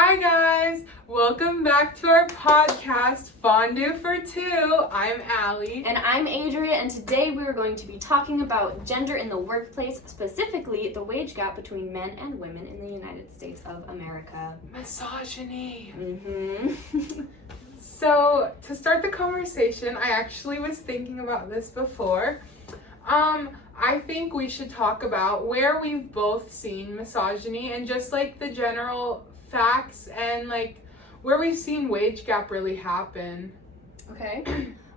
Hi guys, welcome back to our podcast, Fondue for Two. I'm Allie. And I'm Adria, and today we are going to be talking about gender in the workplace, specifically the wage gap between men and women in the United States of America. Misogyny. Mm-hmm. So, to start the conversation, I actually was thinking about this before. I think we should talk about where we've both seen misogyny and just like the general facts and like where we've seen wage gap really happen. Okay.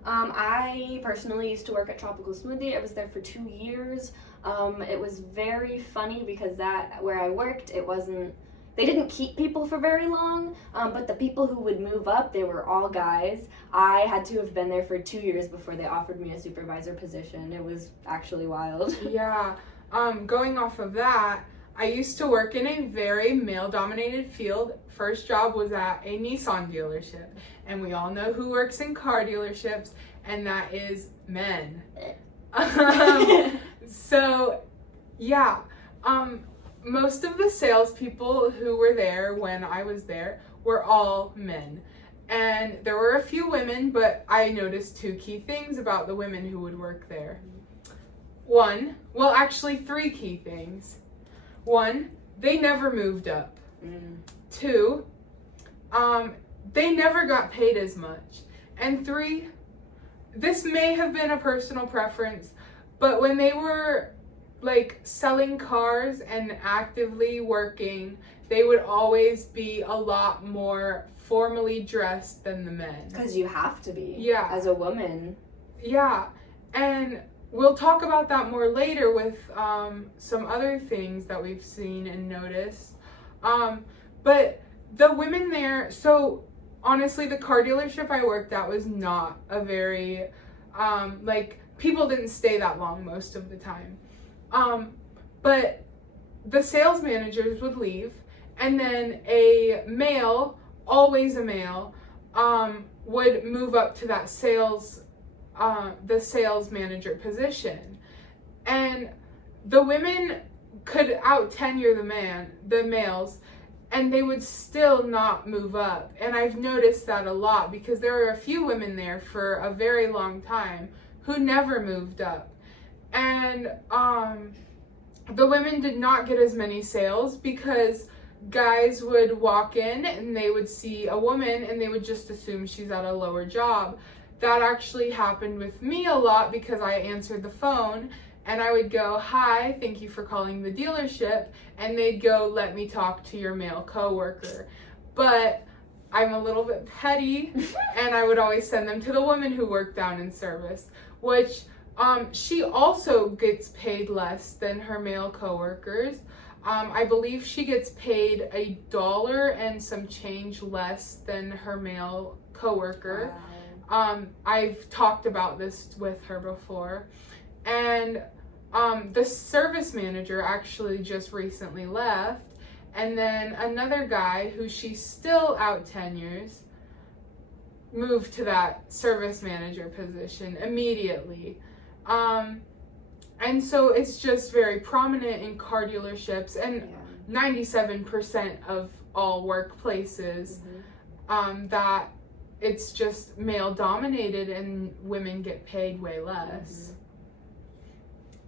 I personally used to work at Tropical Smoothie. I was there for 2 years. It was very funny because where I worked, they didn't keep people for very long, but the people who would move up, they were all guys. I had to have been there for 2 years before they offered me a supervisor position. It was actually wild. Yeah. Going off of that, I used to work in a very male-dominated field. First job was at a Nissan dealership, and we all know who works in car dealerships, and that is men. So, yeah. Most of the salespeople who were there when I was there were all men. And there were a few women, but I noticed two key things about the women who would work there. Three key things. One, they never moved up. Two, they never got paid as much. And three, this may have been a personal preference, but when they were like selling cars and actively working, they would always be a lot more formally dressed than the men. Because you have to be. Yeah. As a woman. Yeah. And we'll talk about that more later with some other things that we've seen and noticed. But the women there, so honestly, the car dealership I worked at was not a very, people didn't stay that long most of the time. But the sales managers would leave, and then a male, always a male, would move up to that the sales manager position. And the women could out-tenure the males, and they would still not move up. And I've noticed that a lot because there were a few women there for a very long time who never moved up. And the women did not get as many sales because guys would walk in and they would see a woman and they would just assume she's at a lower job. That actually happened with me a lot because I answered the phone and I would go, "Hi, thank you for calling the dealership," and they'd go, "Let me talk to your male coworker." But I'm a little bit petty and I would always send them to the woman who worked down in service, which she also gets paid less than her male coworkers. I believe she gets paid $1 and some change less than her male coworker. Wow. I've talked about this with her before. And the service manager actually just recently left. And then another guy who she still out tenures moved to that service manager position immediately. And so it's just very prominent in car dealerships and 97% of all workplaces, that it's just male dominated and women get paid way less.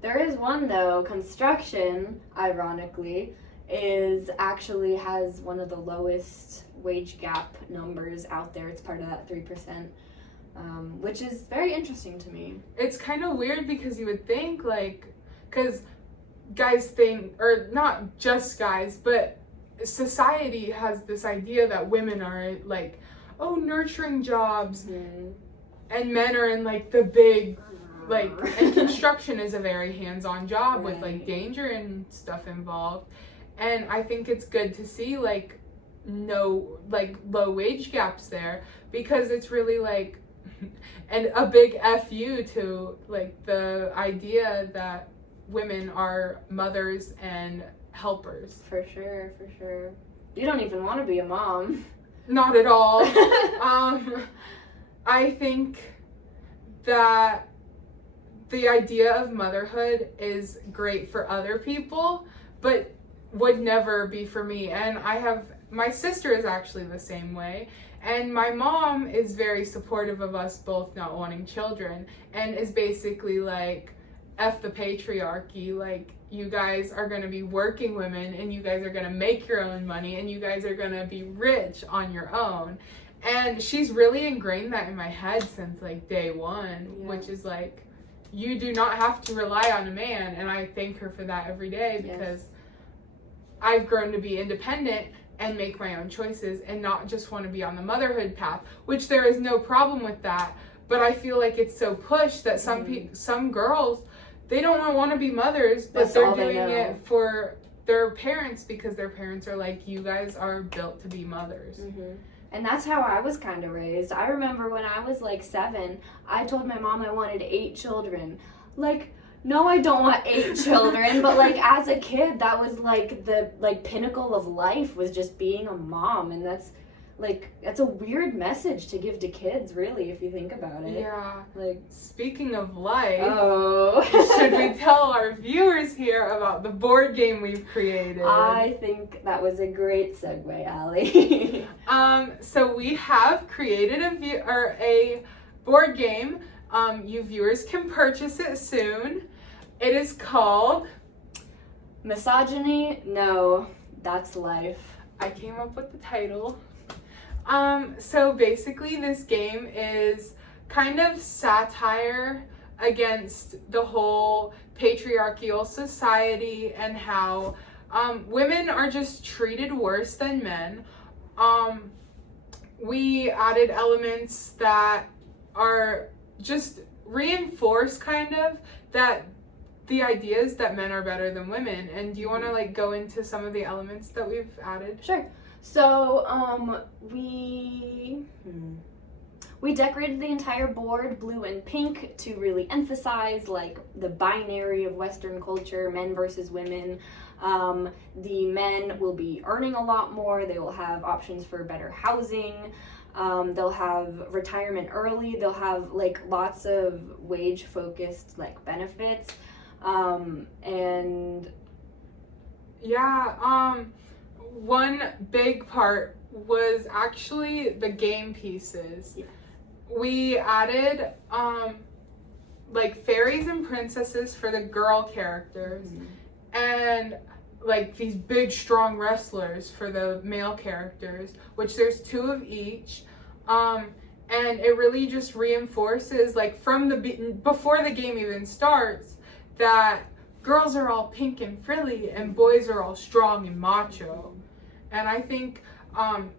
There is one though, construction, ironically, has one of the lowest wage gap numbers out there. It's part of that 3%. Which is very interesting to me. It's kind of weird because you would think because guys think, or not just guys, but society has this idea that women are nurturing jobs, and men are in the big, and construction is a very hands-on job with danger and stuff involved. And I think it's good to see no low wage gaps there because it's really and a big FU to the idea that women are mothers and helpers. For sure. You don't even want to be a mom. Not at all. I think that the idea of motherhood is great for other people, but would never be for me. And I have my sister is actually the same way. And my mom is very supportive of us both not wanting children and is basically like, F the patriarchy, like, you guys are going to be working women and you guys are going to make your own money and you guys are going to be rich on your own. And she's really ingrained that in my head since like day one, which is like, you do not have to rely on a man. And I thank her for that every day because I've grown to be independent and make my own choices and not just want to be on the motherhood path, which there is no problem with that. But I feel like it's so pushed that some girls, they don't want to be mothers, but they're doing it for their parents because their parents are like, you guys are built to be mothers. And that's how I was kind of raised. I remember when I was like 7, I told my mom I wanted 8 children. Like, no, I don't want 8 children, but like as a kid, that was like the pinnacle of life, was just being a mom. And that's a weird message to give to kids, really, if you think about it. Yeah. Like, speaking of life, oh. should we tell our viewers here about the board game we've created? I think that was a great segue, Allie. So we have created a board game. You viewers can purchase it soon. It is called Misogyny? No, That's Life. I came up with the title. So basically this game is kind of satire against the whole patriarchal society and how women are just treated worse than men. We added elements that are just reinforce kind of that the ideas that men are better than women. And do you want to like go into some of the elements that we've added? Sure. So we decorated the entire board blue and pink to really emphasize like the binary of Western culture, men versus women. The men will be earning a lot more. They will have options for better housing. They'll have retirement early. They'll have like lots of wage focused like benefits. And yeah, one big part was actually the game pieces. Yeah. We added like fairies and princesses for the girl characters, and like these big strong wrestlers for the male characters, which there's 2 of each. And it really just reinforces like from before the game even starts that girls are all pink and frilly and boys are all strong and macho. And I think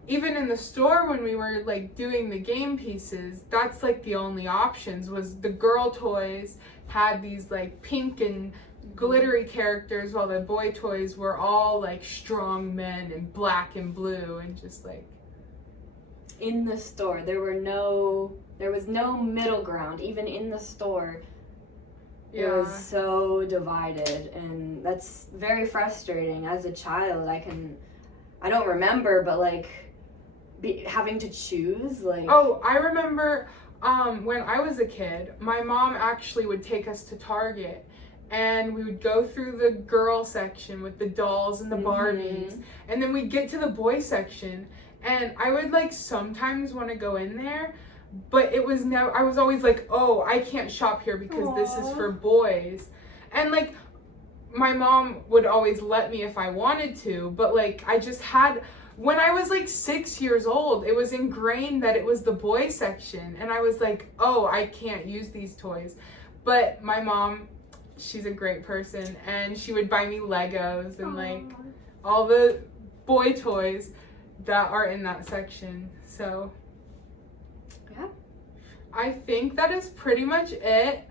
even in the store when we were like doing the game pieces, that's like the only options was the girl toys had these like pink and glittery characters while the boy toys were all like strong men and black and blue and just like. In the store, there was no middle ground. Even in the store, it was so divided, and that's very frustrating. As a child, I don't remember, but like having to choose, like. Oh, I remember when I was a kid, my mom actually would take us to Target, and we would go through the girl section with the dolls and the Barbies, and then we'd get to the boy section. And I would like sometimes want to go in there, but it was I was always like, oh, I can't shop here because this is for boys. And like my mom would always let me if I wanted to, but like I just had, when I was like 6 years old, it was ingrained that it was the boy section. And I was like, oh, I can't use these toys. But my mom, she's a great person, and she would buy me Legos and like all the boy toys that are in that section. So yeah, I think that is pretty much it.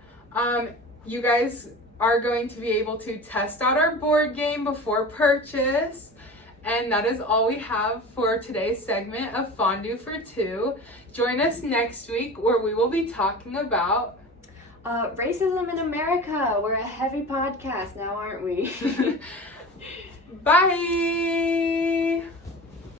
You guys are going to be able to test out our board game before purchase, and that is all we have for today's segment of Fondue for Two. Join us next week where we will be talking about racism in America. We're a heavy podcast now, aren't we? Bye.